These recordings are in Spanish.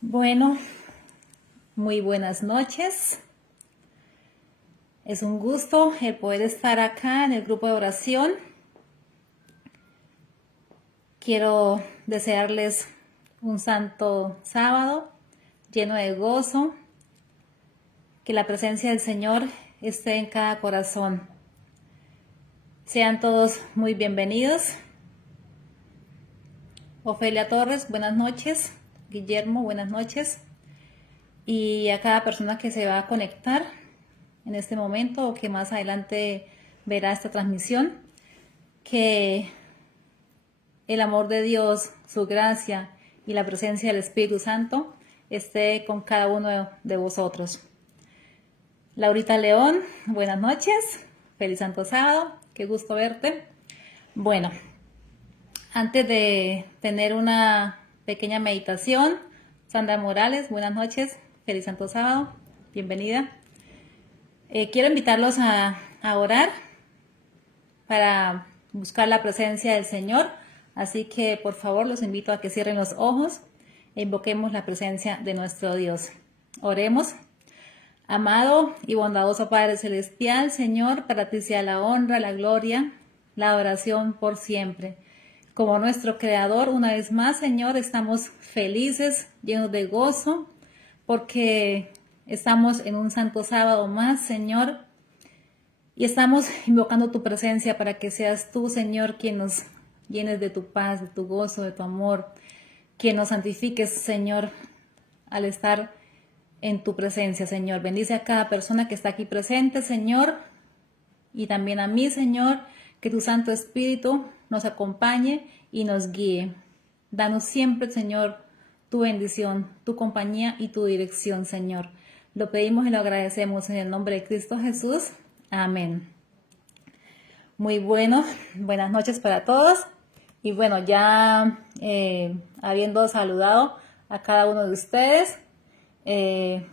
Bueno, muy buenas noches. Es un gusto el poder estar acá en el grupo de oración. Quiero desearles un santo sábado lleno de gozo, que la presencia del Señor esté en cada corazón. Sean todos muy bienvenidos. Ofelia Torres, buenas noches. Guillermo, buenas noches. Y a cada persona que se va a conectar en este momento o que más adelante verá esta transmisión, que el amor de Dios, su gracia y la presencia del Espíritu Santo esté con cada uno de vosotros. Laurita León, buenas noches. Feliz Santo Sábado. Qué gusto verte. Bueno, antes de tener una pequeña meditación, Sandra Morales, buenas noches. Feliz Santo Sábado. Bienvenida. Quiero invitarlos a orar para buscar la presencia del Señor. Así que por favor los invito a que cierren los ojos e invoquemos la presencia de nuestro Dios. Oremos. Amado y bondadoso Padre Celestial, Señor, para ti sea la honra, la gloria, la adoración por siempre. Como nuestro Creador, una vez más, Señor, estamos felices, llenos de gozo, porque estamos en un santo sábado más, Señor, y estamos invocando tu presencia para que seas tú, Señor, quien nos llenes de tu paz, de tu gozo, de tu amor, quien nos santifiques, Señor, al estar en tu presencia, Señor. Bendice a cada persona que está aquí presente, Señor, y también a mí, Señor, que tu Santo Espíritu nos acompañe y nos guíe. Danos siempre, Señor, tu bendición, tu compañía y tu dirección, Señor. Lo pedimos y lo agradecemos en el nombre de Cristo Jesús. Amén. Muy buenas noches para todos. Y bueno, ya habiendo saludado a cada uno de ustedes,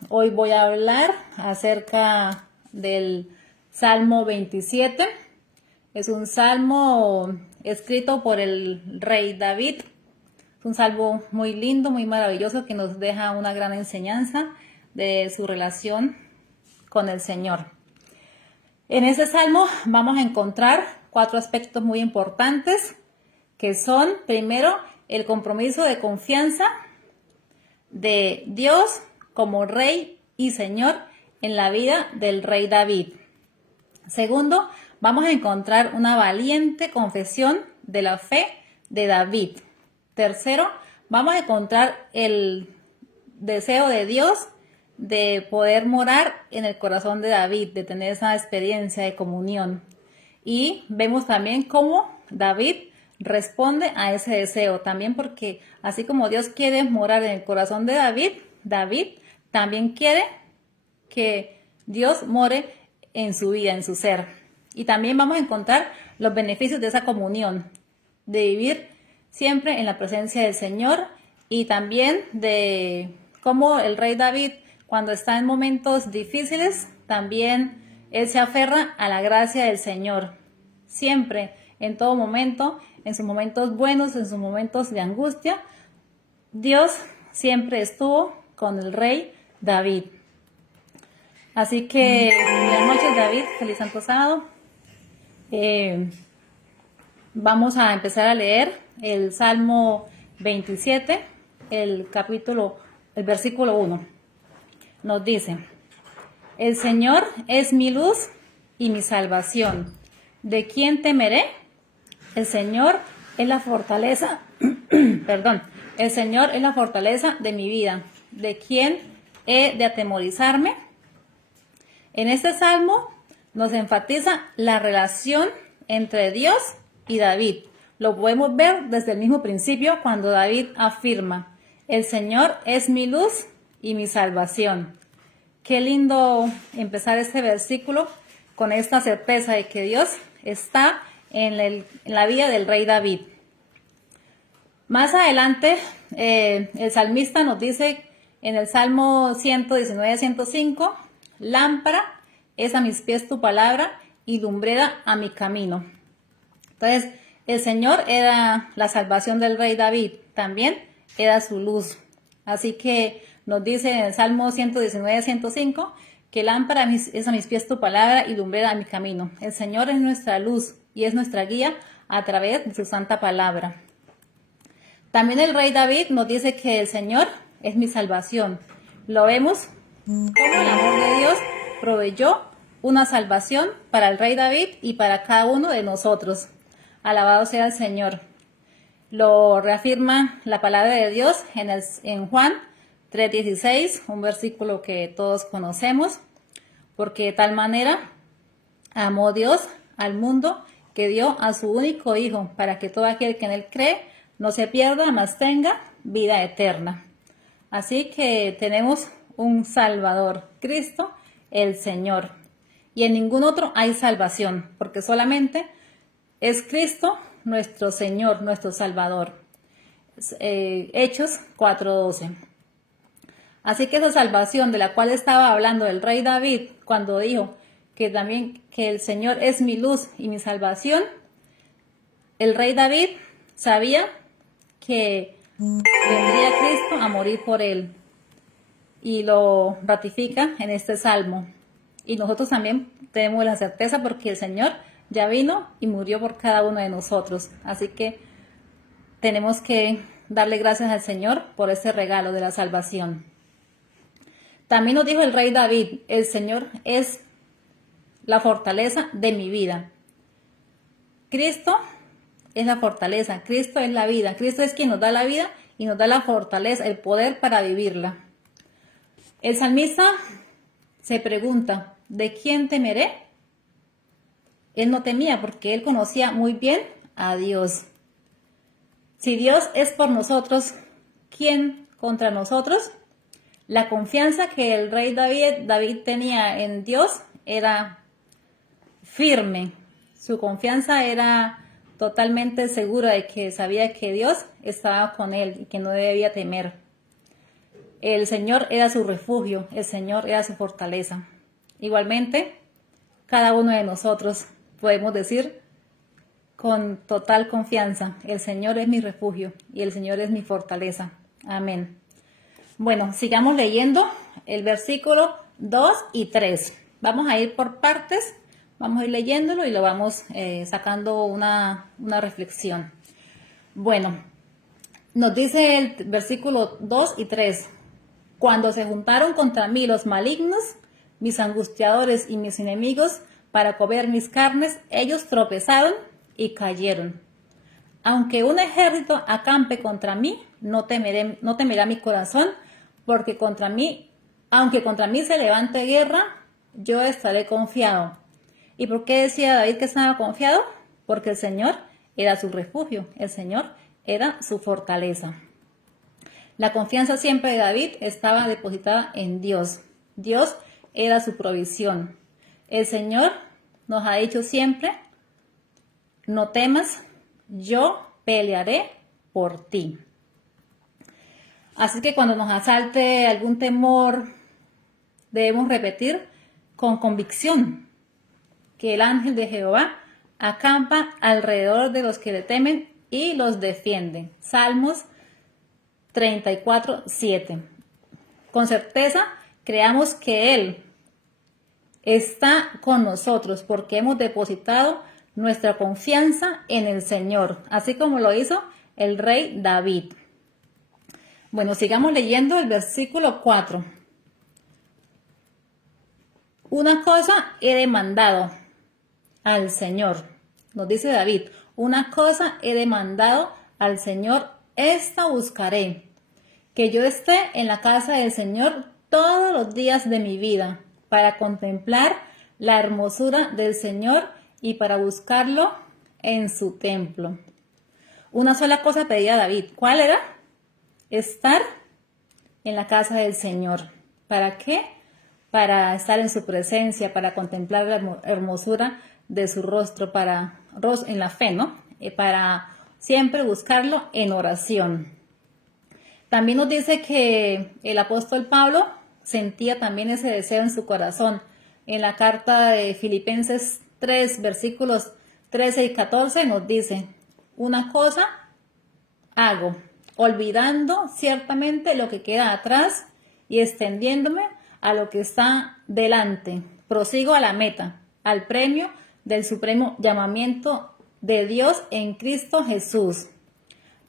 hoy voy a hablar acerca del Salmo 27. Es un salmo escrito por el rey David. Es un salmo muy lindo, muy maravilloso, que nos deja una gran enseñanza de su relación con el Señor. En este salmo vamos a encontrar 4 aspectos muy importantes, que son, primero, el compromiso de confianza de Dios como Rey y Señor en la vida del rey David. Segundo, vamos a encontrar una valiente confesión de la fe de David. Tercero, vamos a encontrar el deseo de Dios de poder morar en el corazón de David, de tener esa experiencia de comunión. Y vemos también cómo David responde a ese deseo, también porque así como Dios quiere morar en el corazón de David, David también quiere que Dios more en su vida, en su ser. Y también vamos a encontrar los beneficios de esa comunión, de vivir siempre en la presencia del Señor, y también de cómo el rey David, cuando está en momentos difíciles, también él se aferra a la gracia del Señor. Siempre, en todo momento, en sus momentos buenos, en sus momentos de angustia, Dios siempre estuvo con el rey David. Así que, buenas noches, David. Feliz Santo Sábado. Vamos a empezar a leer el Salmo 27, el versículo 1. Nos dice: el Señor es mi luz y mi salvación. ¿De quién temeré? El Señor es la fortaleza, el Señor es la fortaleza de mi vida. ¿De quién he de atemorizarme? En este salmo nos enfatiza la relación entre Dios y David. Lo podemos ver desde el mismo principio cuando David afirma: el Señor es mi luz y mi salvación. Qué lindo empezar este versículo con esta certeza de que Dios está en la vida del rey David. Más adelante, el salmista nos dice en el Salmo 119-105: lámpara es a mis pies tu palabra y lumbrera a mi camino. Entonces, El Señor era la salvación del rey David, también era su luz. Así que nos dice en el Salmo 119, 105, que lámpara es a mis pies tu palabra y lumbrera a mi camino. El Señor es nuestra luz y es nuestra guía a través de su santa palabra. También el rey David nos dice que el Señor es mi salvación. Lo vemos como el amor de Dios proveyó una salvación para el rey David y para cada uno de nosotros. Alabado sea el Señor. Lo reafirma la palabra de Dios en Juan 3:16, un versículo que todos conocemos, porque de tal manera amó Dios al mundo que dio a su único Hijo, para que todo aquel que en él cree no se pierda, mas tenga vida eterna. Así que tenemos un Salvador, Cristo, el Señor. Y en ningún otro hay salvación, porque solamente es Cristo nuestro Señor, nuestro Salvador. Hechos 4:12. Así que esa salvación de la cual estaba hablando el rey David cuando dijo que también que el Señor es mi luz y mi salvación, el rey David sabía que vendría Cristo a morir por él y lo ratifica en este salmo. Y nosotros también tenemos la certeza porque el Señor ya vino y murió por cada uno de nosotros. Así que tenemos que darle gracias al Señor por ese regalo de la salvación. También nos dijo el rey David, el Señor es la fortaleza de mi vida. Cristo es la fortaleza, Cristo es la vida, Cristo es quien nos da la vida y nos da la fortaleza, el poder para vivirla. El salmista se pregunta, ¿de quién temeré? Él no temía porque él conocía muy bien a Dios. Si Dios es por nosotros, ¿quién contra nosotros? La confianza que el rey David tenía en Dios era firme. Su confianza era totalmente segura de que sabía que Dios estaba con él y que no debía temer. El Señor era su refugio, el Señor era su fortaleza. Igualmente, cada uno de nosotros podemos decir con total confianza, el Señor es mi refugio y el Señor es mi fortaleza. Amén. Bueno, sigamos leyendo el versículo 2 y 3. Vamos a ir por partes, vamos a ir leyéndolo y lo vamos sacando una reflexión. Bueno, nos dice el versículo 2 y 3. Cuando se juntaron contra mí los malignos, mis angustiadores y mis enemigos, para comer mis carnes, ellos tropezaron y cayeron. Aunque un ejército acampe contra mí, no temerá mi corazón, porque aunque contra mí se levante guerra, yo estaré confiado. ¿Y por qué decía David que estaba confiado? Porque el Señor era su refugio, el Señor era su fortaleza. La confianza siempre de David estaba depositada en Dios. Dios era su provisión. El Señor nos ha dicho siempre, no temas, yo pelearé por ti. Así que cuando nos asalte algún temor, debemos repetir con convicción que el ángel de Jehová acampa alrededor de los que le temen y los defiende. Salmos 34:7. Con certeza creamos que Él está con nosotros porque hemos depositado nuestra confianza en el Señor, así como lo hizo el rey David. Bueno, sigamos leyendo el versículo 4. Una cosa he demandado al Señor, nos dice David, una cosa he demandado al Señor, esta buscaré, que yo esté en la casa del Señor todos los días de mi vida, para contemplar la hermosura del Señor y para buscarlo en su templo. Una sola cosa pedía David. ¿Cuál era? Estar en la casa del Señor. ¿Para qué? Para estar en su presencia, para contemplar la hermosura de su rostro, en la fe, ¿no? Para siempre buscarlo en oración. También nos dice que el apóstol Pablo sentía también ese deseo en su corazón. En la carta de Filipenses 3, versículos 13 y 14 nos dice, una cosa hago, olvidando ciertamente lo que queda atrás y extendiéndome a lo que está delante. Prosigo a la meta, al premio del supremo llamamiento de Dios en Cristo Jesús.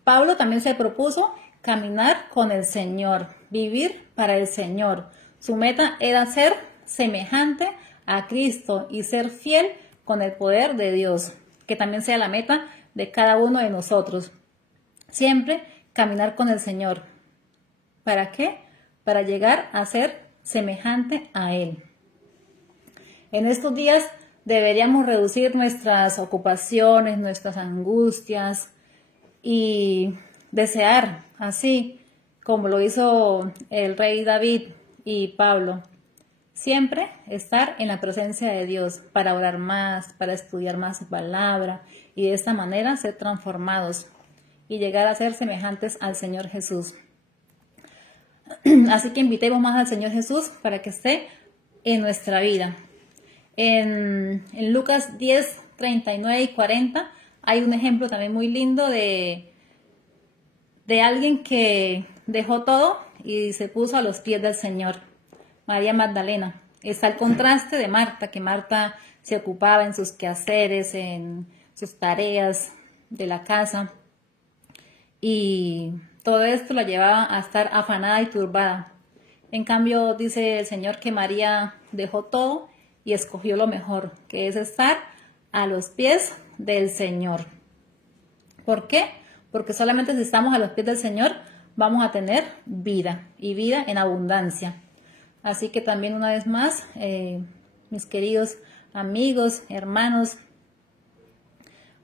Pablo también se propuso caminar con el Señor, vivir para el Señor. Su meta era ser semejante a Cristo y ser fiel con el poder de Dios, que también sea la meta de cada uno de nosotros. Siempre caminar con el Señor. ¿Para qué? Para llegar a ser semejante a Él. En estos días deberíamos reducir nuestras ocupaciones, nuestras angustias y desear, así como lo hizo el rey David y Pablo, siempre estar en la presencia de Dios para orar más, para estudiar más su palabra y de esta manera ser transformados y llegar a ser semejantes al Señor Jesús. Así que invitemos más al Señor Jesús para que esté en nuestra vida. En Lucas 10, 39 y 40 hay un ejemplo también muy lindo de alguien que dejó todo y se puso a los pies del Señor. María Magdalena. Está el contraste de Marta, que Marta se ocupaba en sus quehaceres, en sus tareas de la casa. Y todo esto la llevaba a estar afanada y turbada. En cambio, dice el Señor que María dejó todo y escogió lo mejor, que es estar a los pies del Señor. ¿Por qué? Porque solamente si estamos a los pies del Señor vamos a tener vida y vida en abundancia. Así que también una vez más, mis queridos amigos, hermanos,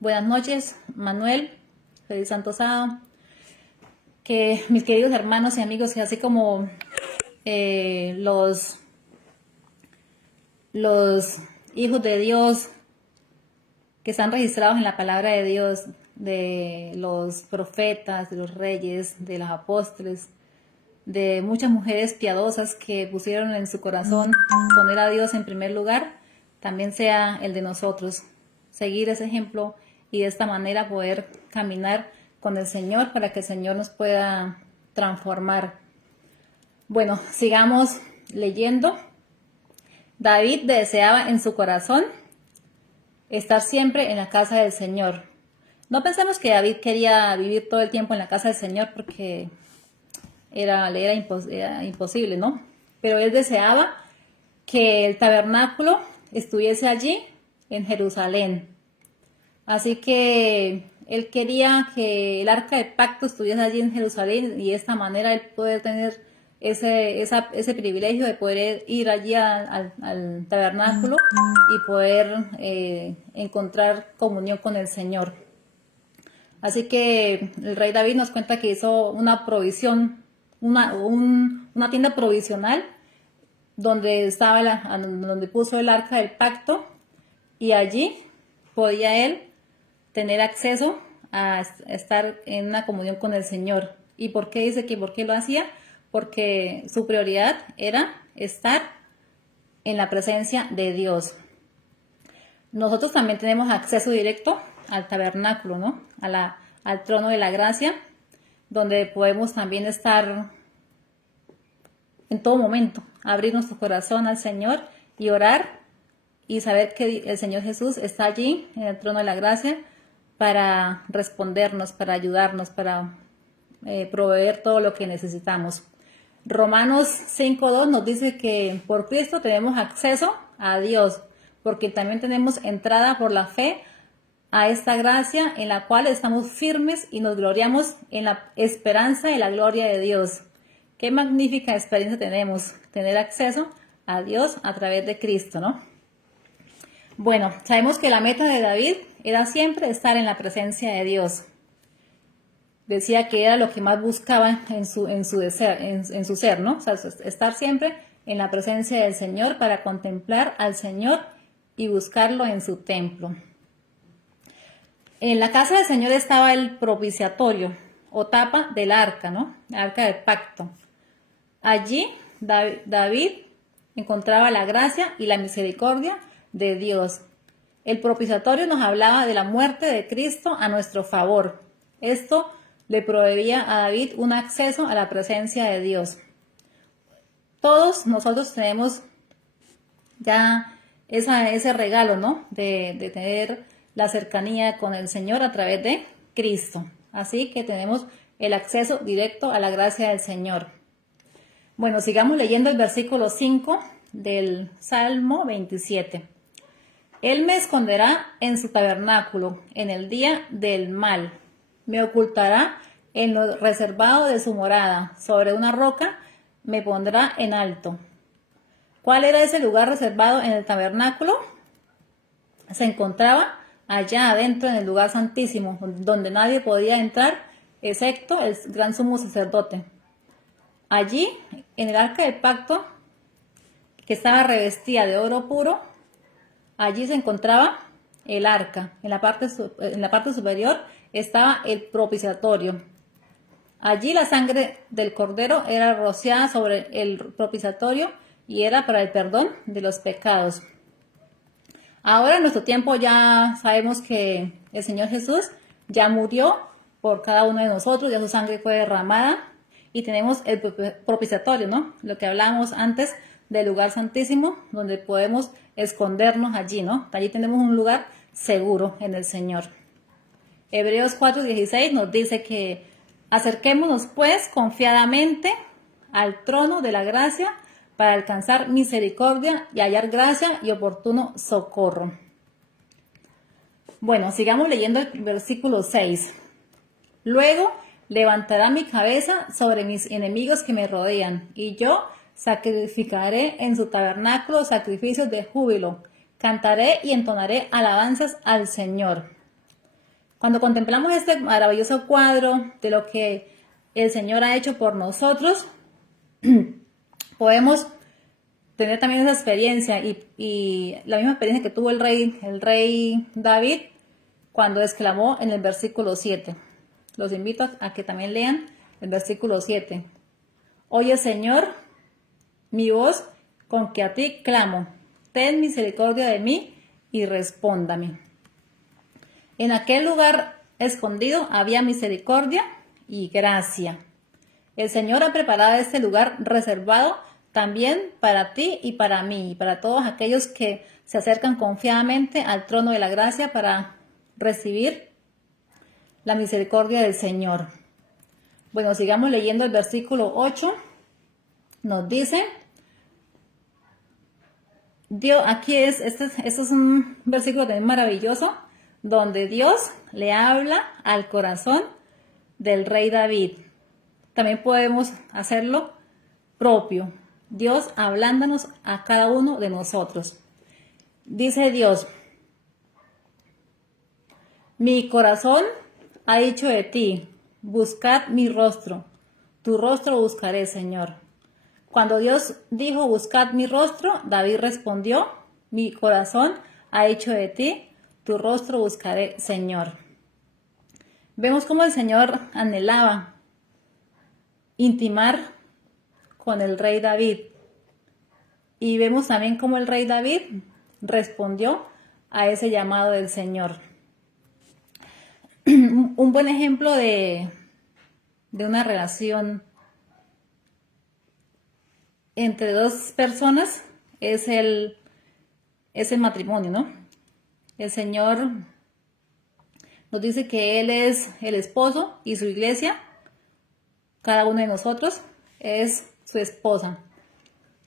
buenas noches, Manuel, feliz Santo Sábado. Que mis queridos hermanos y amigos, que así como los hijos de Dios que están registrados en la palabra de Dios, de los profetas, de los reyes, de los apóstoles, de muchas mujeres piadosas que pusieron en su corazón poner a Dios en primer lugar, también sea el de nosotros, seguir ese ejemplo y de esta manera poder caminar con el Señor para que el Señor nos pueda transformar. Bueno, sigamos leyendo. David deseaba en su corazón estar siempre en la casa del Señor. No pensemos que David quería vivir todo el tiempo en la casa del Señor porque era imposible, ¿no? Pero él deseaba que el tabernáculo estuviese allí en Jerusalén. Así que él quería que el arca de pacto estuviese allí en Jerusalén y de esta manera él poder tener ese privilegio de poder ir allí al tabernáculo y poder encontrar comunión con el Señor. Así que el rey David nos cuenta que hizo una provisión, una tienda provisional donde donde puso el arca del pacto y allí podía él tener acceso a estar en una comunión con el Señor. ¿Y por qué dice que por qué lo hacía? Porque su prioridad era estar en la presencia de Dios. Nosotros también tenemos acceso directo al tabernáculo, ¿no? Al trono de la gracia, donde podemos también estar en todo momento, abrir nuestro corazón al Señor y orar y saber que el Señor Jesús está allí en el trono de la gracia para respondernos, para ayudarnos, para proveer todo lo que necesitamos. Romanos 5:2 nos dice que por Cristo tenemos acceso a Dios, porque también tenemos entrada por la fe a esta gracia en la cual estamos firmes y nos gloriamos en la esperanza de la gloria de Dios. Qué magnífica experiencia tenemos, tener acceso a Dios a través de Cristo, ¿no? Bueno, sabemos que la meta de David era siempre estar en la presencia de Dios. Decía que era lo que más buscaba en su ser, ¿no? O sea, estar siempre en la presencia del Señor para contemplar al Señor y buscarlo en su templo. En la casa del Señor estaba el propiciatorio o tapa del arca, ¿no? El arca del pacto. Allí David encontraba la gracia y la misericordia de Dios. El propiciatorio nos hablaba de la muerte de Cristo a nuestro favor. Esto le proveía a David un acceso a la presencia de Dios. Todos nosotros tenemos ya ese regalo, ¿no? De tener la cercanía con el Señor a través de Cristo. Así que tenemos el acceso directo a la gracia del Señor. Bueno, sigamos leyendo el versículo 5 del Salmo 27. Él me esconderá en su tabernáculo en el día del mal. Me ocultará en lo reservado de su morada. Sobre una roca me pondrá en alto. ¿Cuál era ese lugar reservado en el tabernáculo? Se encontraba allá adentro en el lugar santísimo, donde nadie podía entrar, excepto el gran sumo sacerdote. Allí, en el arca del pacto, que estaba revestida de oro puro, allí se encontraba el arca. En la parte superior estaba el propiciatorio. Allí la sangre del cordero era rociada sobre el propiciatorio y era para el perdón de los pecados. Ahora en nuestro tiempo ya sabemos que el Señor Jesús ya murió por cada uno de nosotros, ya su sangre fue derramada y tenemos el propiciatorio, ¿no? Lo que hablábamos antes del lugar santísimo, donde podemos escondernos allí, ¿no? Allí tenemos un lugar seguro en el Señor. Hebreos 4:16 nos dice que acerquémonos pues confiadamente al trono de la gracia para alcanzar misericordia y hallar gracia y oportuno socorro. Bueno, sigamos leyendo el versículo 6. Luego levantará mi cabeza sobre mis enemigos que me rodean, y yo sacrificaré en su tabernáculo sacrificios de júbilo. Cantaré y entonaré alabanzas al Señor. Cuando contemplamos este maravilloso cuadro de lo que el Señor ha hecho por nosotros, podemos tener también esa experiencia y la misma experiencia que tuvo el rey David cuando exclamó en el versículo 7. Los invito a que también lean el versículo 7. Oye, Señor, mi voz con que a ti clamo. Ten misericordia de mí y respóndame. En aquel lugar escondido había misericordia y gracia. El Señor ha preparado este lugar reservado también para ti y para mí, y para todos aquellos que se acercan confiadamente al trono de la gracia para recibir la misericordia del Señor. Bueno, sigamos leyendo el versículo 8. Nos dice, Dios, este es un versículo también maravilloso, donde Dios le habla al corazón del rey David. También podemos hacerlo propio. Dios hablándonos a cada uno de nosotros. Dice Dios, mi corazón ha dicho de ti, buscad mi rostro, tu rostro buscaré, Señor. Cuando Dios dijo, buscad mi rostro, David respondió, mi corazón ha dicho de ti, tu rostro buscaré, Señor. Vemos cómo el Señor anhelaba intimar con el rey David. Y vemos también cómo el rey David respondió a ese llamado del Señor. Un buen ejemplo de una relación entre dos personas es el matrimonio, ¿no? El Señor nos dice que Él es el esposo y su iglesia, cada uno de nosotros es su esposa.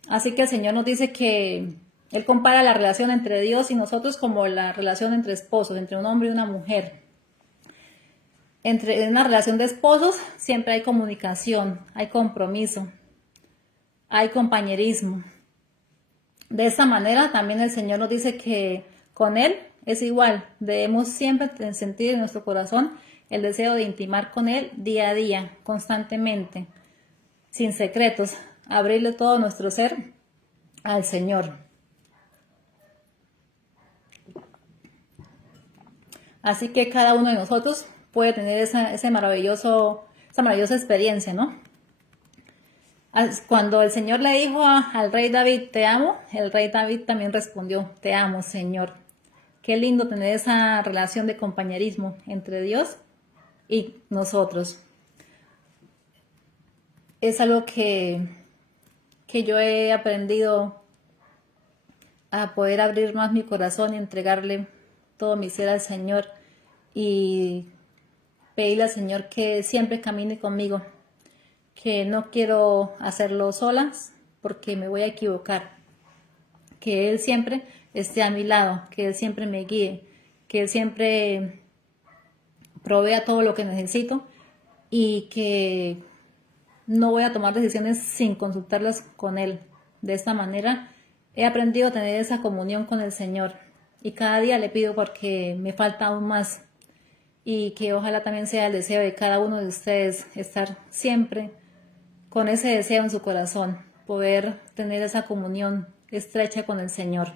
Así que el Señor nos dice que Él compara la relación entre Dios y nosotros como la relación entre esposos, entre un hombre y una mujer. En una relación de esposos siempre hay comunicación, hay compromiso, hay compañerismo. De esta manera también el Señor nos dice que con Él es igual. Debemos siempre sentir en nuestro corazón el deseo de intimar con Él día a día, constantemente, sin secretos, abrirle todo nuestro ser al Señor. Así que cada uno de nosotros puede tener esa maravillosa experiencia, ¿no? Cuando el Señor le dijo al rey David, te amo, el rey David también respondió, te amo, Señor. Qué lindo tener esa relación de compañerismo entre Dios y nosotros. Es algo que yo he aprendido a poder abrir más mi corazón y entregarle todo mi ser al Señor y pedirle al Señor que siempre camine conmigo, que no quiero hacerlo solas porque me voy a equivocar, que Él siempre esté a mi lado, que Él siempre me guíe, que Él siempre provea todo lo que necesito y que no voy a tomar decisiones sin consultarlas con Él. De esta manera he aprendido a tener esa comunión con el Señor y cada día le pido porque me falta aún más y que ojalá también sea el deseo de cada uno de ustedes estar siempre con ese deseo en su corazón, poder tener esa comunión estrecha con el Señor.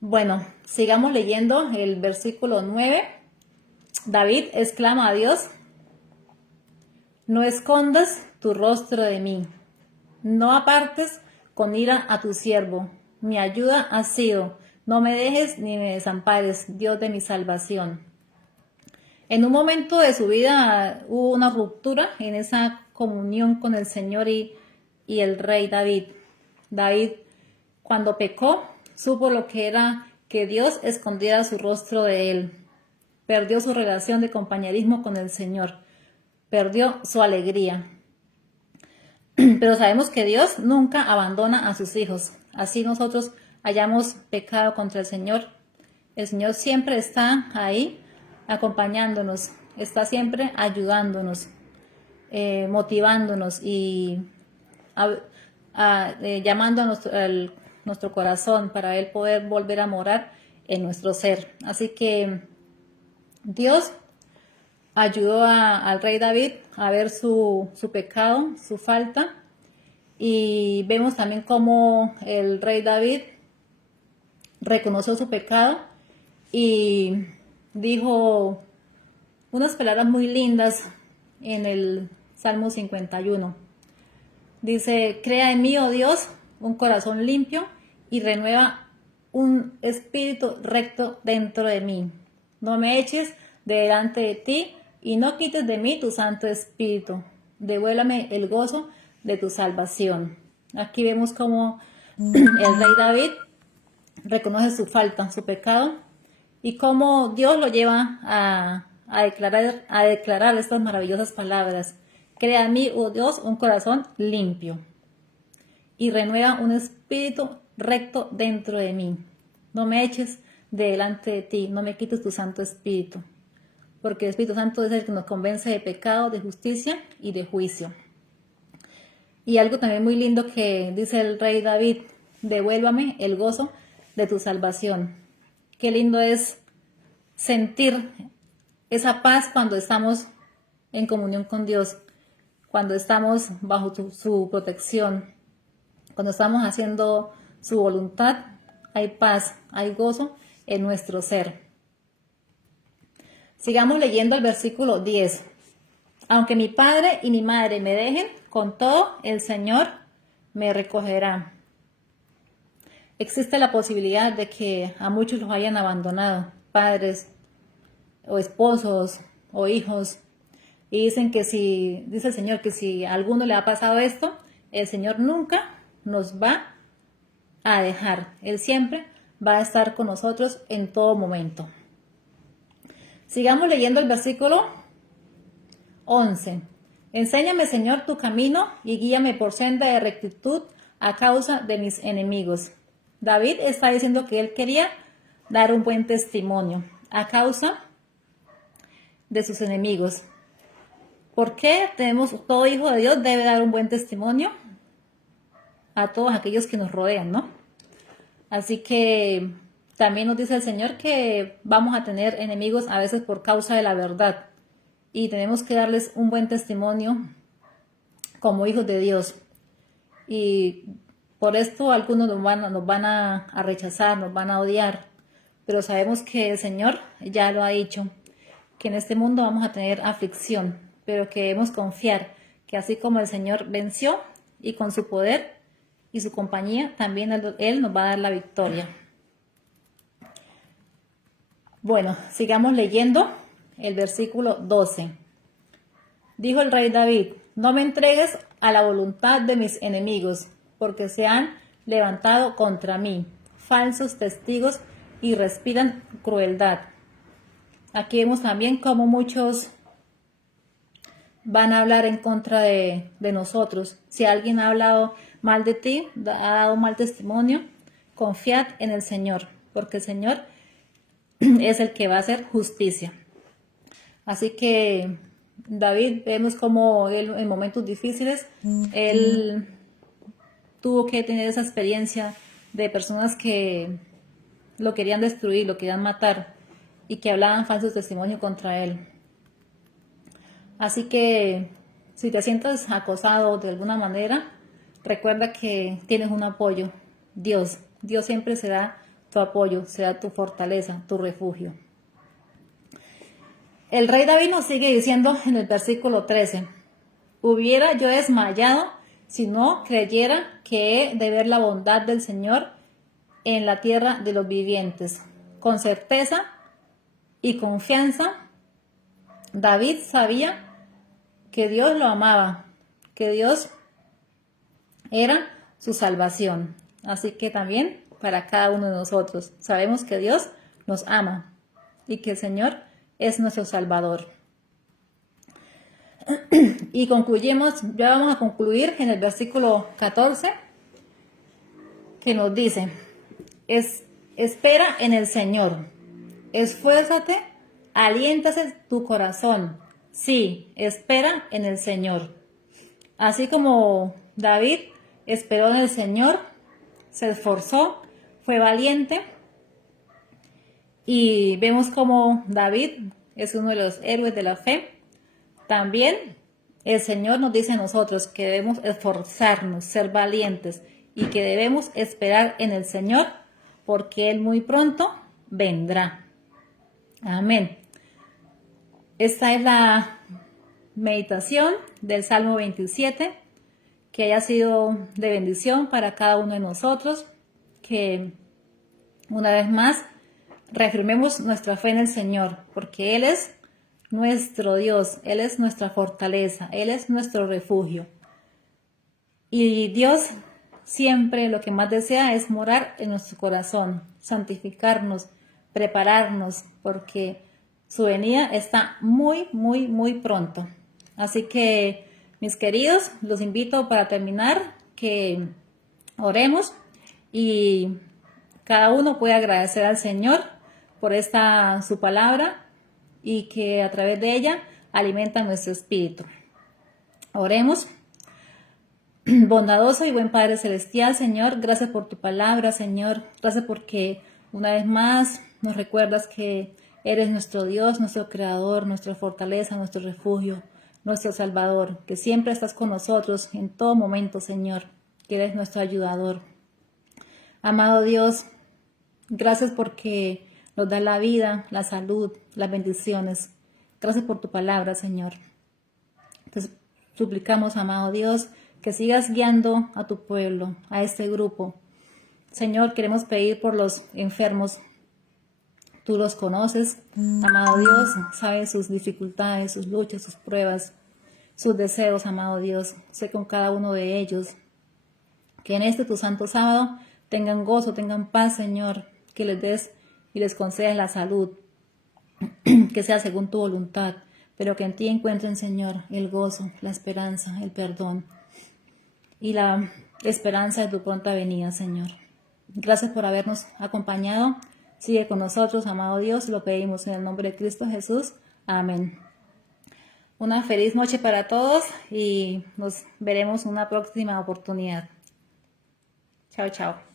Bueno, sigamos leyendo el versículo 9. David exclama a Dios: no escondas tu rostro de mí, no apartes con ira a tu siervo. Mi ayuda has sido, no me dejes ni me desampares, Dios de mi salvación. En un momento de su vida hubo una ruptura en esa comunión con el Señor y el rey David. David, cuando pecó, supo lo que era que Dios escondiera su rostro de él. Perdió su relación de compañerismo con el Señor. Perdió su alegría. Pero sabemos que Dios nunca abandona a sus hijos. Así nosotros hayamos pecado contra el Señor Señor siempre está ahí acompañándonos, está siempre ayudándonos, motivándonos y llamando a nuestro corazón para Él poder volver a morar en nuestro ser. Así que Dios ayudó al rey David a ver su pecado, su falta, y vemos también cómo el rey David reconoció su pecado y dijo unas palabras muy lindas en el Salmo 51. Dice: crea en mí, oh Dios, un corazón limpio y renueva un espíritu recto dentro de mí. No me eches de delante de ti y no quites de mí tu Santo Espíritu. Devuélvame el gozo de tu salvación. Aquí vemos cómo el rey David reconoce su falta, su pecado, y cómo Dios lo lleva a declarar estas maravillosas palabras: crea en mí, oh Dios, un corazón limpio y renueva un espíritu recto dentro de mí. No me eches de delante de ti, no me quites tu Santo Espíritu, porque el Espíritu Santo es el que nos convence de pecado, de justicia y de juicio. Y algo también muy lindo que dice el rey David: devuélvame el gozo de tu salvación. Qué lindo es sentir esa paz cuando estamos en comunión con Dios, cuando estamos bajo su protección, cuando estamos haciendo su voluntad. Hay paz, hay gozo en nuestro ser. Sigamos leyendo el versículo 10. Aunque mi padre y mi madre me dejen, con todo el Señor me recogerá. Existe la posibilidad de que a muchos los hayan abandonado, padres o esposos o hijos, y dicen que dice el Señor que si a alguno le ha pasado esto, el Señor nunca nos va a dejar. Él siempre va a estar con nosotros en todo momento. Sigamos leyendo el versículo 11. Enséñame, Señor, tu camino y guíame por senda de rectitud a causa de mis enemigos. David está diciendo que él quería dar un buen testimonio a causa de sus enemigos. ¿Por qué todo hijo de Dios debe dar un buen testimonio a todos aquellos que nos rodean, ¿no? Así que también nos dice el Señor que vamos a tener enemigos a veces por causa de la verdad y tenemos que darles un buen testimonio como hijos de Dios. Y por esto algunos nos van a rechazar, nos van a odiar, pero sabemos que el Señor ya lo ha dicho, que en este mundo vamos a tener aflicción, pero que debemos confiar que así como el Señor venció y con su poder y su compañía, también Él nos va a dar la victoria. Bueno, sigamos leyendo el versículo 12. Dijo el rey David, no me entregues a la voluntad de mis enemigos, porque se han levantado contra mí falsos testigos y respiran crueldad. Aquí vemos también cómo muchos van a hablar en contra de nosotros. Si alguien ha hablado mal de ti, ha dado mal testimonio, confiad en el Señor, porque el Señor es el que va a hacer justicia. Así que David, vemos como él, en momentos difíciles, él tuvo que tener esa experiencia de personas que lo querían destruir, lo querían matar y que hablaban falsos testimonios contra él. Así que si te sientes acosado de alguna manera, recuerda que tienes un apoyo, Dios. Dios siempre será tu apoyo, será tu fortaleza, tu refugio. El rey David nos sigue diciendo en el versículo 13, hubiera yo desmayado si no creyera que he de ver la bondad del Señor en la tierra de los vivientes. Con certeza y confianza, David sabía que Dios lo amaba, que Dios era su salvación. Así que también para cada uno de nosotros sabemos que Dios nos ama y que el Señor es nuestro Salvador. Y concluyemos, ya vamos a concluir en el versículo 14, que nos dice, espera en el Señor, esfuérzate, aliéntase tu corazón. Sí, espera en el Señor. Así como David esperó en el Señor, se esforzó, fue valiente. Y vemos como David es uno de los héroes de la fe. También el Señor nos dice a nosotros que debemos esforzarnos, ser valientes y que debemos esperar en el Señor porque Él muy pronto vendrá. Amén. Esta es la meditación del Salmo 27, que haya sido de bendición para cada uno de nosotros, que una vez más reafirmemos nuestra fe en el Señor, porque Él es nuestro Dios, Él es nuestra fortaleza, Él es nuestro refugio. Y Dios siempre lo que más desea es morar en nuestro corazón, santificarnos, prepararnos, porque su venida está muy, muy, muy pronto. Así que, mis queridos, los invito para terminar que oremos y cada uno puede agradecer al Señor por esta su palabra y que a través de ella alimenta nuestro espíritu. Oremos. Bondadoso y buen Padre Celestial, Señor, gracias por tu palabra, Señor. Gracias porque una vez más nos recuerdas que eres nuestro Dios, nuestro Creador, nuestra fortaleza, nuestro refugio, nuestro Salvador, que siempre estás con nosotros en todo momento, Señor, que eres nuestro ayudador. Amado Dios, gracias porque nos da la vida, la salud, las bendiciones. Gracias por tu palabra, Señor. Te suplicamos, amado Dios, que sigas guiando a tu pueblo, a este grupo. Señor, queremos pedir por los enfermos. Tú los conoces, amado Dios, sabes sus dificultades, sus luchas, sus pruebas, sus deseos, amado Dios. Sé con cada uno de ellos. Que en este tu santo sábado tengan gozo, tengan paz, Señor, que les des y les concedas la salud, que sea según tu voluntad, pero que en ti encuentren, Señor, el gozo, la esperanza, el perdón y la esperanza de tu pronta venida, Señor. Gracias por habernos acompañado. Sigue con nosotros, amado Dios, lo pedimos en el nombre de Cristo Jesús. Amén. Una feliz noche para todos y nos veremos en una próxima oportunidad. Chao, chao.